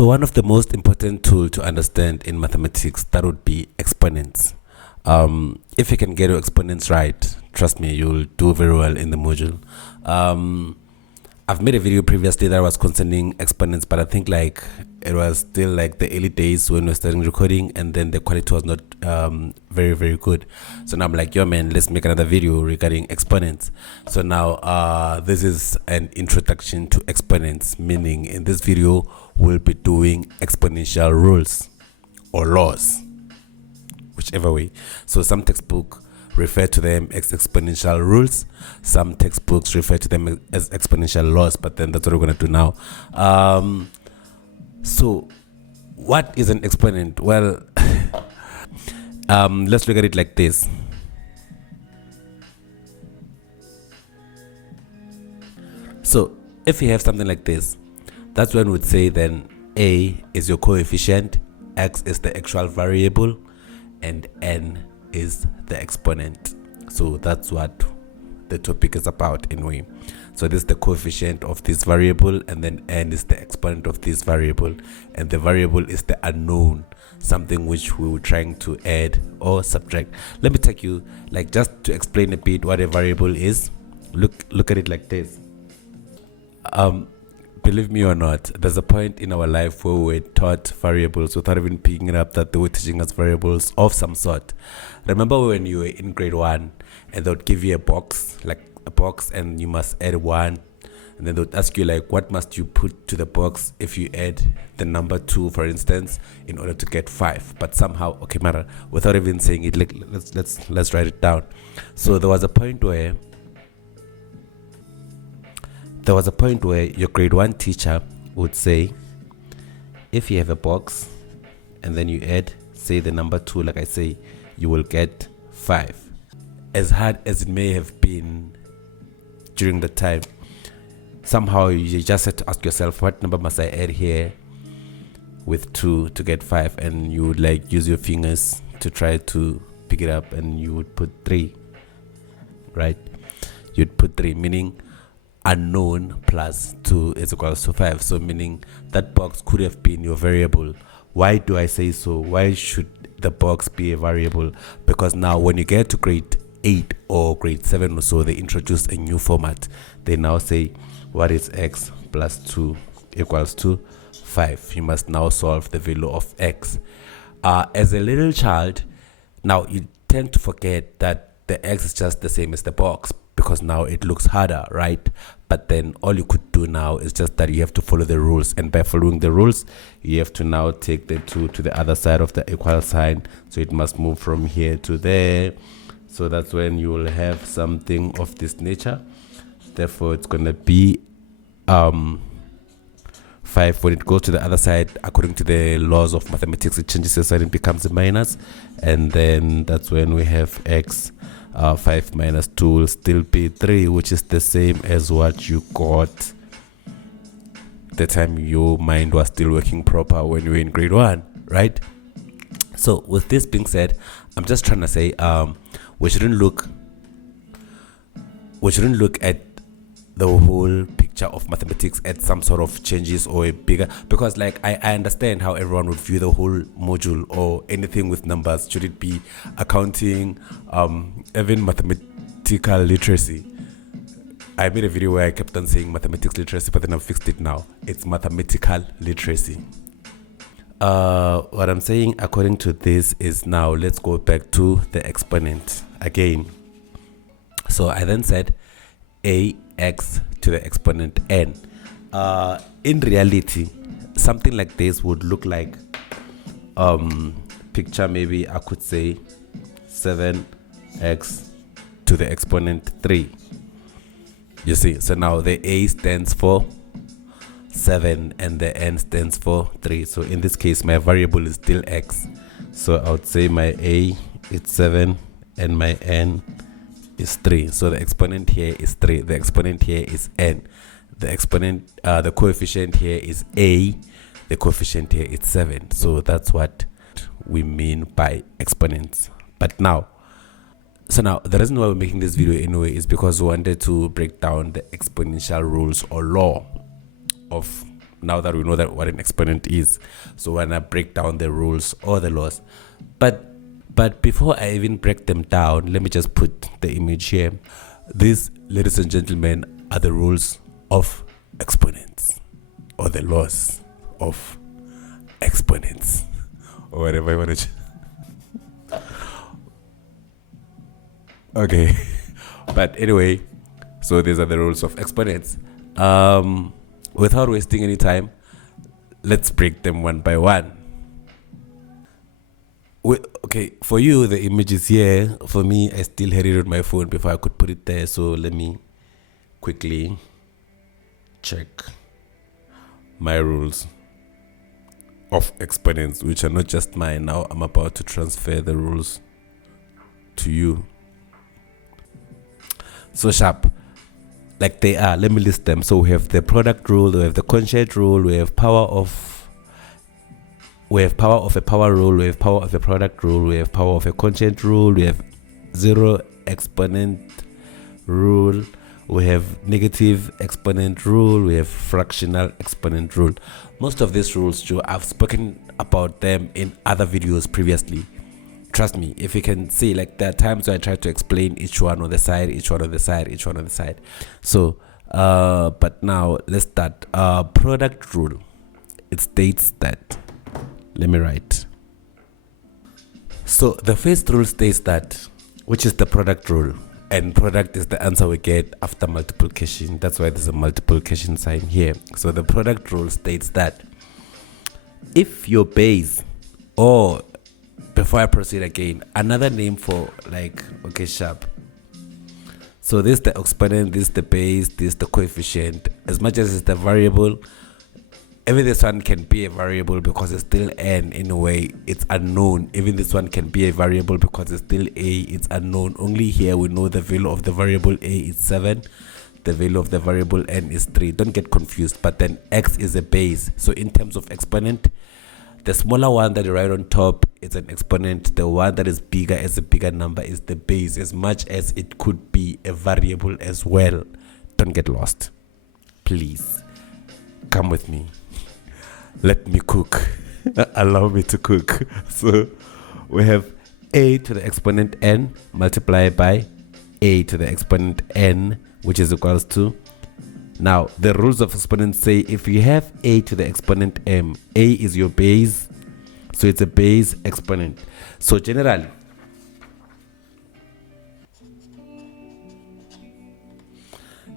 So one of the most important tools to understand in mathematics, that would be exponents. If you can get your exponents right, trust me, you'll do very well in the module. I've made a video previously that was concerning exponents, but I think like it was still like the early days when we were starting recording, and then the quality was not very good. So now I'm like, yo man, let's make another video regarding exponents. So now this is an introduction to exponents, meaning in this video we'll be doing exponential rules or laws, whichever way. So some textbook refer to them as exponential rules, some textbooks refer to them as exponential laws, but then that's what we're going to do now. So what is an exponent? Well, let's look at it like this. So if you have something like this, that's when we'd say then A is your coefficient, X is the actual variable, and N is the exponent. So that's what the topic is about anyway. So this is the coefficient of this variable, and then N is the exponent of this variable, and the variable is the unknown, something which we were trying to add or subtract. Let me take you, like, just to explain a bit what a variable is. Look at it like this. Believe me or not, there's a point in our life where we were taught variables without even picking it up that they were teaching us variables of some sort. Remember when you were in grade 1 and they would give you a box, and you must add 1, and then they would ask you like, what must you put to the box if you add the number 2, for instance, in order to get 5? But somehow, okay, matter, without even saying it, like, let's write it down. So there was a point where your grade 1 teacher would say, if you have a box and then you add, say, the number 2, like I say, you will get 5. As hard as it may have been during the time, somehow you just had to ask yourself, what number must I add here with 2 to get 5? And you would like use your fingers to try to pick it up, and you would put 3, right? You'd put 3, meaning unknown plus 2 is equals to 5. So meaning that box could have been your variable. Why do I say so? Why should the box be a variable? Because now when you get to grade 8 or grade 7 or so, they introduce a new format. They now say, what is x plus 2 equals to 5? You must now solve the value of x. As a little child, now you tend to forget that the x is just the same as the box, because now it looks harder, right? But then all you could do now is just that you have to follow the rules, and by following the rules you have to now take the 2 to the other side of the equal sign, so it must move from here to there. So that's when you will have something of this nature. Therefore it's going to be 5. When it goes to the other side, according to the laws of mathematics, it changes the sign, it becomes a minus, and then that's when we have x. 5 minus 2 will still be 3, which is the same as what you got the time your mind was still working proper when you were in grade 1, right? So with this being said, I'm just trying to say we shouldn't look at the whole picture of mathematics at some sort of changes or a bigger, because like I understand how everyone would view the whole module or anything with numbers. Should it be accounting, even mathematical literacy? I made a video where I kept on saying mathematics literacy, but then I've fixed it now. It's mathematical literacy. What I'm saying according to this is, now let's go back to the exponent again. So I then said ax to the exponent n. In reality, something like this would look like picture, maybe I could say 7x to the exponent 3. You see, so now the a stands for 7 and the n stands for 3. So in this case my variable is still x, so I would say my a is 7 and my n is 3. So the exponent here is 3, the exponent here is n, the exponent the coefficient here is a, the coefficient here is 7. So that's what we mean by exponents. But now, so now the reason why we're making this video anyway is because we wanted to break down the exponential rules or law of now that we know that what an exponent is. So when I break down the rules or the laws, but before I even break them down, let me just put the image here. These, ladies and gentlemen, are the rules of exponents, or the laws of exponents, or whatever you want to. Okay, but anyway, so these are the rules of exponents. Without wasting any time, let's break them one by one. Okay, for you the image is here. For me, I still had it on my phone before I could put it there, so let me quickly check my rules of exponents, which are not just mine. Now I'm about to transfer the rules to you. So sharp, like they are. Let me list them. So we have the product rule, we have the quotient rule, we have power of a power rule, we have power of a product rule, we have power of a quotient rule, we have zero exponent rule, we have negative exponent rule, we have fractional exponent rule. Most of these rules, Joe, I've spoken about them in other videos previously. Trust me, if you can see, like, there are times where I try to explain each one on the side, each one on the side, each one on the side. So but now let's start. Product rule, it states that, let me write. So the first rule states that, which is the product rule, and product is the answer we get after multiplication. That's why there's a multiplication sign here. So the product rule states that if your base, or before I proceed again, another name for, like, okay, sharp. So this is the exponent, this is the base, this is the coefficient. As much as it's the variable, even this one can be a variable because it's still n in a way, it's unknown. Even this one can be a variable because it's still a, it's unknown. Only here we know the value of the variable a is 7, the value of the variable n is 3. Don't get confused. But then x is a base. So in terms of exponent, the smaller one that you write on top is an exponent. The one that is bigger, as a bigger number, is the base, as much as it could be a variable as well. Don't get lost. Please, come with me. Let me cook. Allow me to cook. So we have a to the exponent n multiplied by a to the exponent n, which is equals to, now the rules of exponents say if you have a to the exponent m, a is your base, so it's a base exponent. So generally,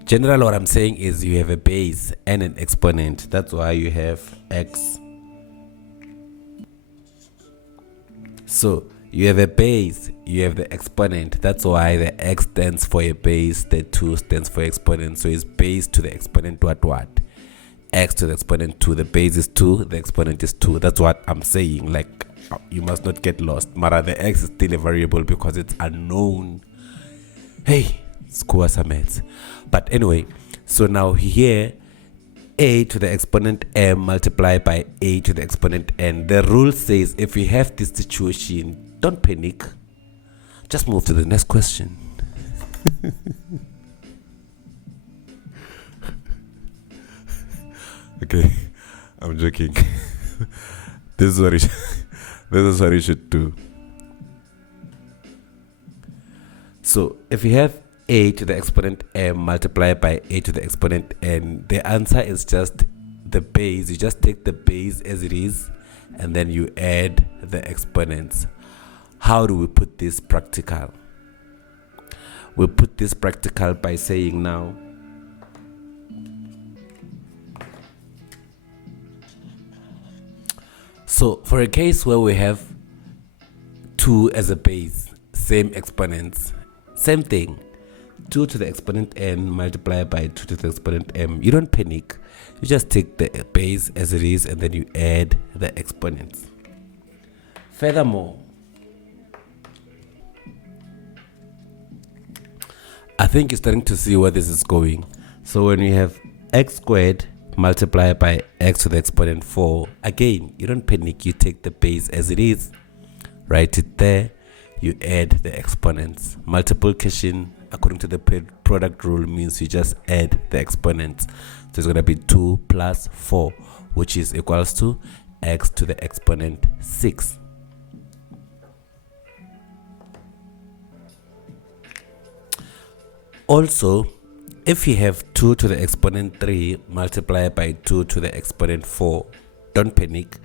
what I'm saying is you have a base and an exponent. That's why you have x. So you have a base, you have the exponent. That's why the x stands for a base, the 2 stands for exponent. So it's base to the exponent what? X to the exponent 2. The base is 2, the exponent is 2. That's what I'm saying. Like, you must not get lost. Mara, the x is still a variable because it's unknown. Hey, school assignments. But anyway, so now here, a to the exponent m multiplied by a to the exponent n. The rule says if you have this situation, don't panic. Just move to the next question. Okay, I'm joking. This is what you should do. So if you have a to the exponent m multiplied by a to the exponent n, the answer is just the base. You just take the base as it is and then you add the exponents. How do we put this practical? We put this practical by saying now, so for a case where we have 2 as a base, same exponents, same thing, 2 to the exponent n multiplied by 2 to the exponent m. You don't panic. You just take the base as it is and then you add the exponents. Furthermore, I think you're starting to see where this is going. So when you have x squared multiplied by x to the exponent 4, again, you don't panic. You take the base as it is, write it there, you add the exponents. Multiplication according to the product rule means you just add the exponents. So it's going to be 2 plus 4, which is equals to x to the exponent 6. Also, if you have 2 to the exponent 3 multiplied by 2 to the exponent 4, don't panic.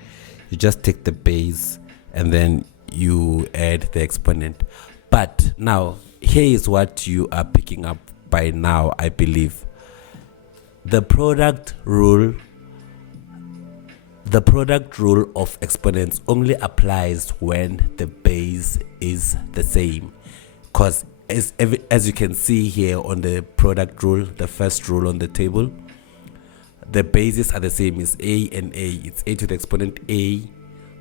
You just take the base and then you add the exponent. But now, here is what you are picking up by now, I believe. The product rule of exponents only applies when the base is the same. Because as you can see here on the product rule, the first rule on the table, the bases are the same. It's a and a. It's a to the exponent a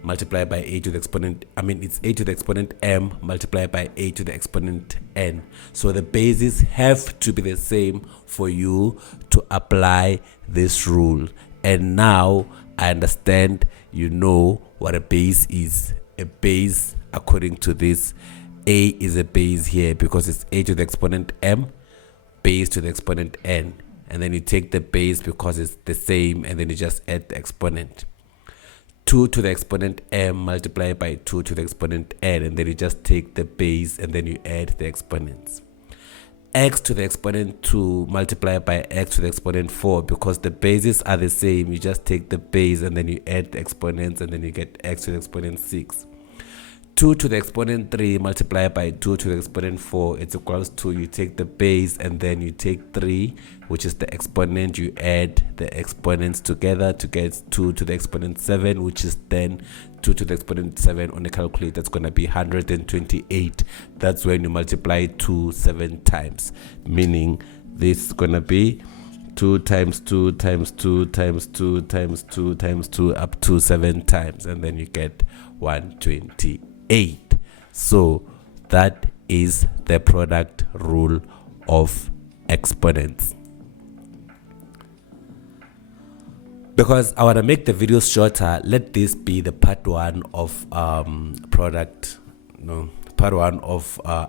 multiplied by a to the exponent, it's a to the exponent m multiplied by a to the exponent n. So the bases have to be the same for you to apply this rule. And now I understand you know what a base is. A base, according to this, a is a base here because it's a to the exponent m, base to the exponent n. And then you take the base because it's the same, and then you just add the exponent. 2 to the exponent m multiplied by 2 to the exponent n, and then you just take the base and then you add the exponents. X to the exponent 2 multiplied by x to the exponent 4, because the bases are the same, you just take the base and then you add the exponents, and then you get x to the exponent 6. 2 to the exponent 3 multiplied by 2 to the exponent 4, it's equals to, you take the base and then you take 3, which is the exponent, you add the exponents together to get 2 to the exponent 7, which is then 2 to the exponent 7 on the calculator. That's going to be 128. That's when you multiply 2 7 times, meaning this is going to be 2 times 2 times 2 times 2 times 2 times 2 up to 7 times, and then you get 128. So that is the product rule of exponents. Because I want to make the videos shorter, let this be the part 1 of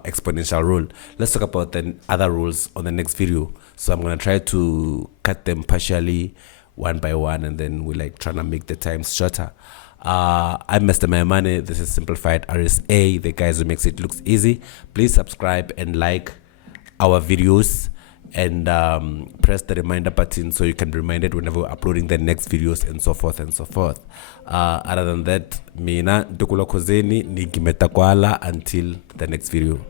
exponential rule. Let's talk about the other rules on the next video. So I'm going to try to cut them partially, one by one, and then we're trying to make the times shorter. I'm Mr. Mayamane. This is Simplified RSA, the guys who makes it looks easy. Please subscribe and like our videos, and press the reminder button so you can be reminded whenever we're uploading the next videos, and so forth and so forth. Other than that, mina Ntukula Khuzeni ni Gimeta Kwala until the next video.